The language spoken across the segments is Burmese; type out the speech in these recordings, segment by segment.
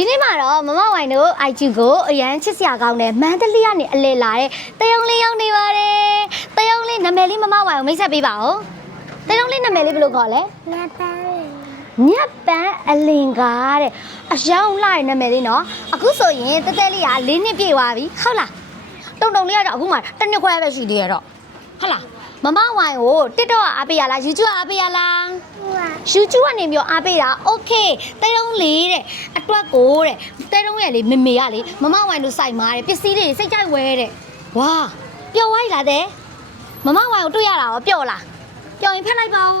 ဒီနေ့မှာတော့မမဝိုင်တို့ IG ကိုအရန်ချစ်စရာကောင်းတယ်မန္တလေးကနေအလဲလာတဲ့တယုံလေးရောက်နေပါတယ်တယုံလေးနာမည်လေးမမဝိုင်ကိုမိတ်ဆက်ပေးပါဦးတယုံလေးနာမည်လေးဘယ်လိုခေါ်လဲညက်ပန်းအလင်ကားတဲ့အယောင်လှတဲ့နာမည်လေးနော်အခုဆိုရင်တဲတဲလေးက4နှစ်ပြည့်သွားပြီဟုတ်လားတုံတုံလေးကတော့အခုမှတစ်နှစ်ခွဲပဲရှိသေးရတော့ဟုတ်လားမမဝိုင်ကို TikTok အားပေးရလား YouTube အားပေးရလား YouTube ကနေပြီးအားပေးတာ Okay တဲတုံးလေးတဲ့အတွက်ကိုတဲ့တဲတုံးရဲ့လေမေမေကလေမမဝိုင်တို့စိုက်မားတဲ့ပစ္စည်းတွေစိတ်ကြိုက်ဝဲတဲ့ဝါပျော်သွားလားတဲ့မမဝိုင်ကိုတွေ့ရတာရောပျော်လားပျော်ရင်ဖက်လိုက်ပါဦး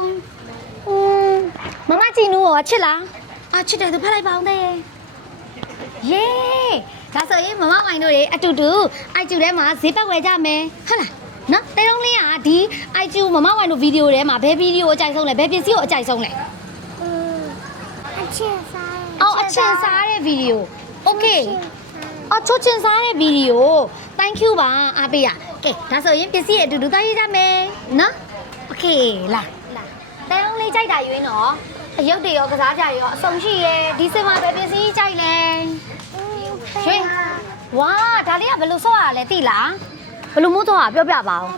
မမကြည်နူးရောချစ်လားချစ်တယ်သူဖက်လိုက်ပါဦးတဲ့ယေဒါဆိုရင်မမဝိုင်တို့တွေအတူတူအိုက်ကျူထဲမှာဈေးပတ်ဝယ်ကြမယ်ဟုတ်လားနော်တဲတုံးလေးကဒီ IG မမဝိုင်တို့ဗီဒီယိုထဲမှာဘယ်ဗီဒီယိုအကြိုက်ဆုံးလဲဘယ်ပစ္စည်းကိုအကြိုက်ဆုံးလဲအချင်းစားတဲ့ဗီဒီယို Okay ချိုးချင်စားတဲ့ဗီဒီယို Thank you ပါအားပေးရကဲဒါဆိုရင်ပစ္စည်းအတူတူသွားရေးကြမယ်နော် Okay လာတဲတုံးလေးကြိုက်တာရွေးနော်အရုပ်တွေရောကစားကြတွေရောအစုံရှိရဲ့ဒီစင်မှာပဲပစ္စည်းကြိုက်လဲရွှေဝါဒါလေးကဘယ်လိုဆော့ရလဲသိလားဘယ်လိုမို့တော့ပြောပြပါဦး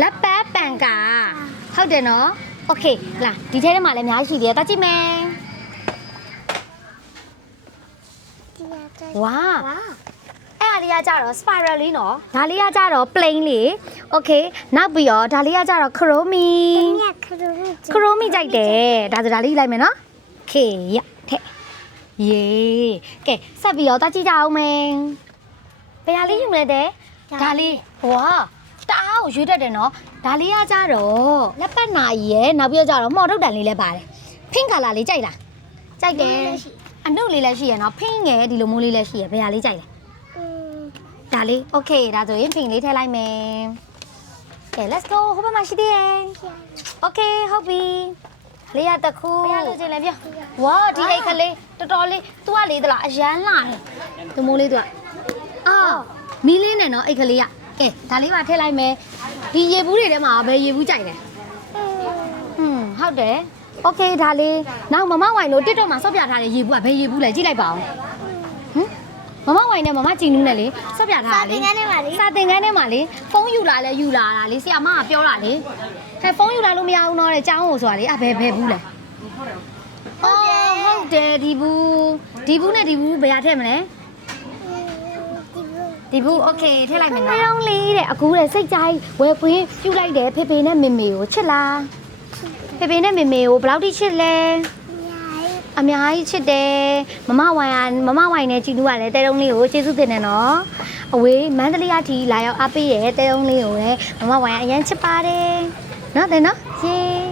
လက်ပတ်ပန်ကာဟုတ်တယ်နော်โอเคလာဒီထဲထဲမှာလည်းအများကြီးရှိသေးတယ်တက်ကြည့်မယ်ဝါအဲ့ဒါလေးကကြတော့ spiral လေးနော်ဒါလေးကကြတော့ plain လေးโอเคနောက်ပြီးတော့ဒါလေးကကြတော့ chromy ကြိုက်တယ်ဒါဆိုဒါလေးလိုက်မယ်နော်โอเคရထက်ယေကဲဆက်ပြီးတော့တက်ကြည့်ကြအောင်မယ်ဘယ်ဟာလေးယူမလဲတဲ့ဒါလေးဝါတအားကိုရွေးတတ်တယ်နော်ဒါလေးကကြတော့လက်ပတ်နာကြီးရယ်နောက်ပြီးတော့ကြတော့မှော်ထုတ်တန်လေးလည်းပါတယ် pink color လေးကြိုက်လားကြိုက်တယ်အနှုတ်လေးလည်းရှိရယ်နော် pink ငယ်ဒီလိုမျိုးလေးလည်းရှိရယ်ဘယ်ဟာလေးကြိုက်လဲဒါလေး okay ဒါဆိုရင် pink လေးထည့်လိုက်မယ်ကဲ let's go ဟိုဘက်မှာရှိသေးရယ် okay ဟုတ်ပြီလေးရတခုဘယ်လိုချင်လဲပြောဝါဒီအိတ်ကလေးတော်တော်လေး तू ကလေးသလားအရန်လာတယ်ဒီမိုးလေး तू ကမီးလေးနဲ့နော်အိတ်ကလေးကကဲဒါလေးပါထည့်လိုက်မယ်ဒီရေဘူးတွေထဲမှာဘယ်ရေဘူးကြိုက်လဲဟုတ်တယ်โอเคဒါလေးနောက်မမဝိုင်လို့ TikTok မှာဆော့ပြထားတဲ့ရေဘူးကဘယ်ရေဘူးလဲကြည့်လိုက်ပါဦးမမဝိုင်နဲ့မမကြည်နူးနဲ့လေဆော့ပြထားတာလေစာသင်ခန်းထဲမှာလေဖုန်းယူလာလဲယူလာတာလေဆရာမကပြောတာလေဟဲ့ဖုန်းယူလာလို့မရဘူးနော်တဲ့ကျောင်းကိုဆိုတာလေဘယ်ဘူးလဲဟုတ်တယ်ဒီဘူးနဲ့ဒီဘူးဘယ်ဟာထည့်မလဲဒီဘူးโอเคထည့်လိုက်မယ်နော်တောင်းလေးတဲ့အကူတဲ့စိတ်ကြိုက်ဝယ်ဖွေးပြုတ်လိုက်တယ်ဖေဖေနဲ့မေမေကိုချစ်လားဖေဖေနဲ့မေမေကိုဘယ်လောက်ထိချစ်လဲအများကြီးချစ်တယ်မမဝိုင်နဲ့ကြည်နူးကလည်းတဲတုံးလေးကိုကျေးဇူးတင်တယ်နော်အဝေးမန္တလေးကထိလာရောက်အားပေးရဲ့တဲတုံးလေးကိုလည်းမမဝိုင်ကအရင်ချစ်ပါတယ်နော်တဲ့နော်ယေ